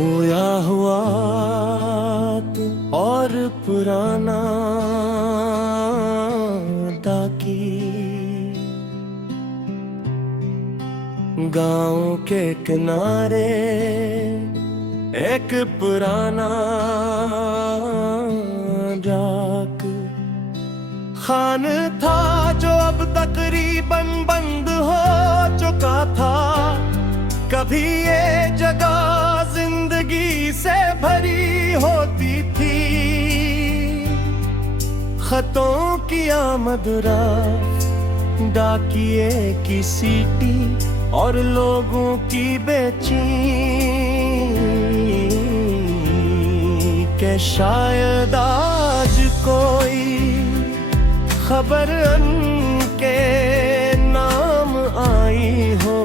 खोया हुआ और पुराना डाकी गांव के किनारे एक पुराना डाक खान था जो अब तकरीबन बंद हो चुका था। कभी ये जगह जिंदगी से भरी होती थी। खतों की आमद रफ्त, डाकिए की सीटी और लोगों की बेचैनी के शायद आज कोई खबर उनके नाम आई हो।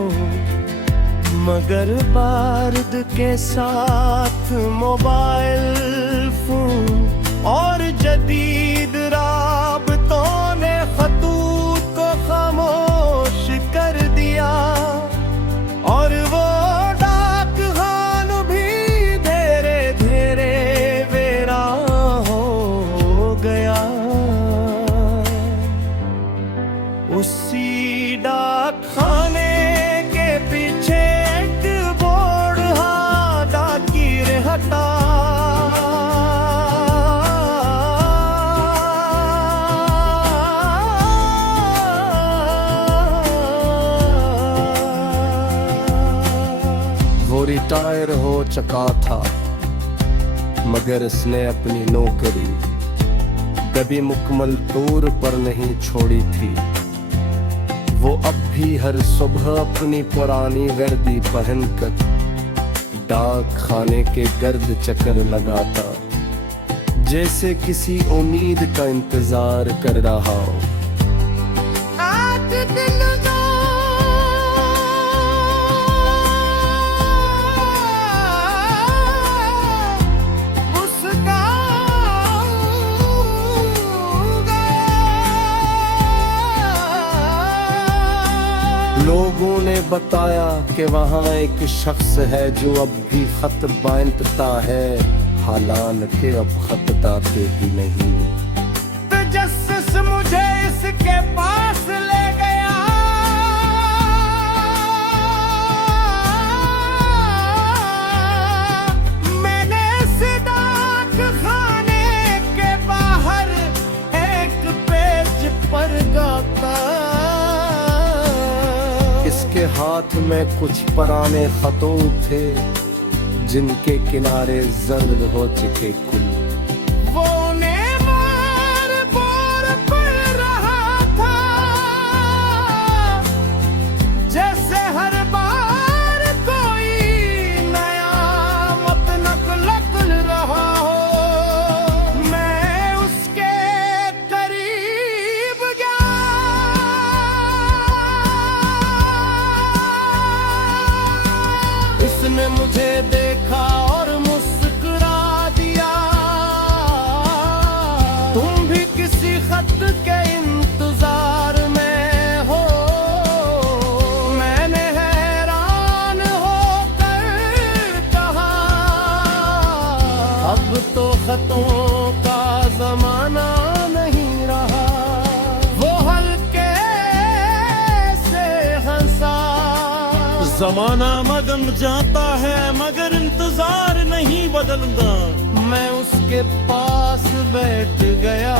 मगर बारूद के साथ मोबाइल फोन और जदीद राबतों ने खतूत को खामोश कर दिया। और वो डाक खान भी धीरे धीरे वीरान हो गया। उसी डाक खाने के पीछे हटा वो रिटायर हो चुका था, मगर उसने अपनी नौकरी कभी मुकम्मल तौर पर नहीं छोड़ी थी। वो अब भी हर सुबह अपनी पुरानी वर्दी पहनकर डाक खाने के गर्द चक्कर लगाता, जैसे किसी उम्मीद का इंतजार कर रहा हो। लोगों ने बताया कि वहाँ एक शख्स है जो अब भी खत बांटता है, हालांकि अब खत आते भी नहीं। तजस्सुस मुझे इसके पास ले गया। मैंने इस डाक खाने के बाहर एक पेज पर गाता। इसके हाथ में कुछ पुराने खतूत थे जिनके किनारे जर्द हो चुके कुल। वो उन्हें मार बोर कर रहा था, जैसे हर बार कोई नया मतलब लग रहा हो। मैं उसके करीब गया। उसने मुझे देखा और मुस्कुरा दिया। तुम भी किसी खत के इंतजार में हो। मैंने हैरान होकर कहा, अब तो खतों का जमाना नहीं रहा। वो हल्के से हंसा। जमाना बदल जाता है मगर इंतजार नहीं बदलता। मैं उसके पास बैठ गया।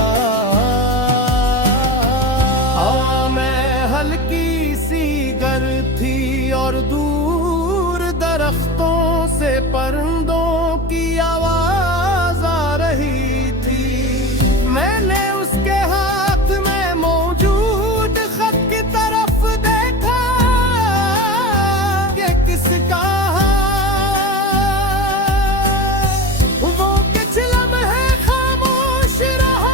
हवा में हल्की सी गर्द थी और दूर दरख्तों से परिंदों की आवाज आ रही थी। मैंने उसके हाथ में मौजूद खत की तरफ देखा। किसका वो कुछ लम्हे खामोश रहा।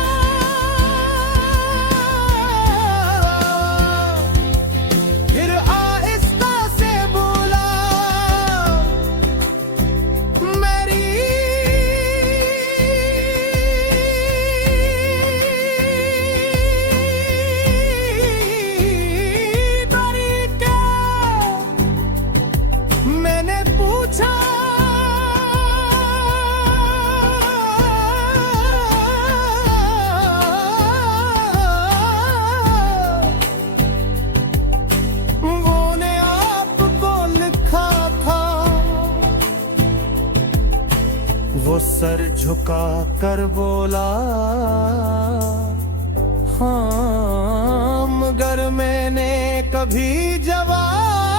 वो सर झुका कर बोला, हाँ मगर मैंने कभी जवाब